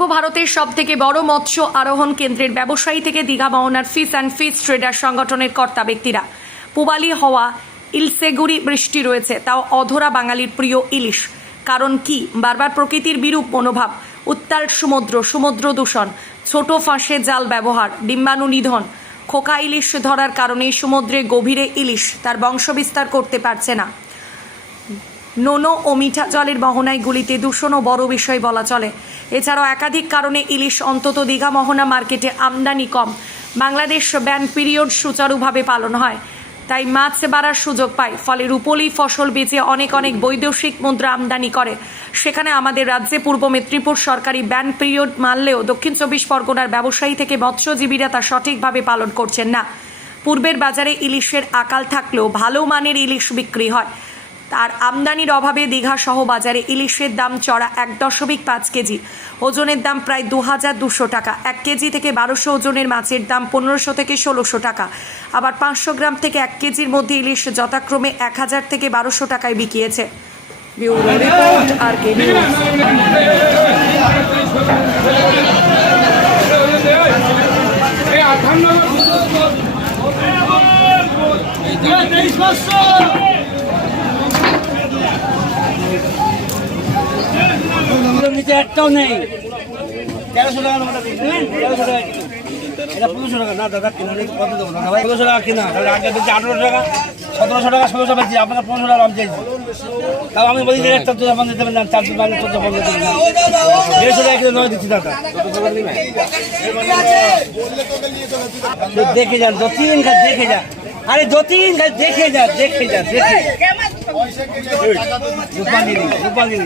পূর্ব ভারতের সব থেকে বড় মৎস্য আরোহণ কেন্দ্রের ব্যবসায়ী থেকে দীঘা মোহনার ফিস অ্যান্ড ফিস ট্রেডার সংগঠনের কর্তা ব্যক্তিরা। পুবালি হওয়া ইলসেগুড়ি বৃষ্টি রয়েছে, তাও অধরা বাঙালির প্রিয় ইলিশ। কারণ কি? বারবার প্রকৃতির বিরূপ মনোভাব, উত্তাল সমুদ্র সমুদ্র দূষণ, ছোট ফাঁসে জাল ব্যবহার, ডিম্বাণু নিধন, খোকা ইলিশ ধরার কারণে সমুদ্রে গভীরে ইলিশ তার বংশবিস্তার করতে পারছে না। নোনো ও মিঠা জলের বহনায় গুলিতে দূষণ ও বড় বিষয় বলা চলে। এছাড়াও একাধিক কারণে ইলিশ অন্তত দীঘা মোহনা মার্কেটে আমদানি কম। বাংলাদেশ ব্যান পিরিয়ড সুচারুভাবে পালন হয়। তাই মাছ বাড়ার সুযোগ পায়। ফলে রূপলি ফসল বেচে অনেক অনেক বৈদেশিক মুদ্রা আমদানি করে। সেখানে আমাদের রাজ্যে পূর্ব মেদিনীপুর সরকারি ব্যান পিরিয়ড মানলেও দক্ষিণ চব্বিশ পরগনার ব্যবসায়ী থেকে মৎস্যজীবীরা তা সঠিকভাবে পালন করছেন না। পূর্বের বাজারে ইলিশের আকাল থাকলেও ভালো মানের ইলিশ বিক্রি হয়। তার আমদানির অভাবে দীঘা সহ বাজারে ইলিশের দাম চড়া এক দশমিক পাঁচ কেজি। ওজনের দাম প্রায় দু হাজার দুশো টাকা। এক কেজি থেকে বারোশো ওজনের মাছের দাম পনেরোশো থেকে ষোলোশো টাকা। আবার পাঁচশো গ্রাম থেকে এক কেজির মধ্যে ইলিশ যথাক্রমে এক হাজার থেকে বারোশো টাকায় বিকিয়েছে। রিপোর্ট, আর কে নিউজ। নিচে একটাও নেই। তেরোশো টাকা নোটা দিন। তেরোশো টাকা কিলো। এটা পনেরোশো টাকা। না দাদা কিলো নেই কত দেবো? না ভাই পনেরোশো টাকা কিনা? তাহলে আগে দিচ্ছি আঠেরোশো টাকা সতেরোশো টাকা ষোলোশো পেয়েছি। আপনাকে পনেরোশো টাকা আমি চাইছি। তাও আমি বলি যে একটা চোদ্দ বন্ধ দেবেন না চার দিন বাংলা চোদ্দ বন্ধ দেবেন না। দেড়শো টাকা কিলো নয় দিচ্ছি দাদা। দেখে যান দু তিন খান দেখে যান। আরে দু তিন খান দেখে যা দেখে যা দেখে রূপালি রূপালি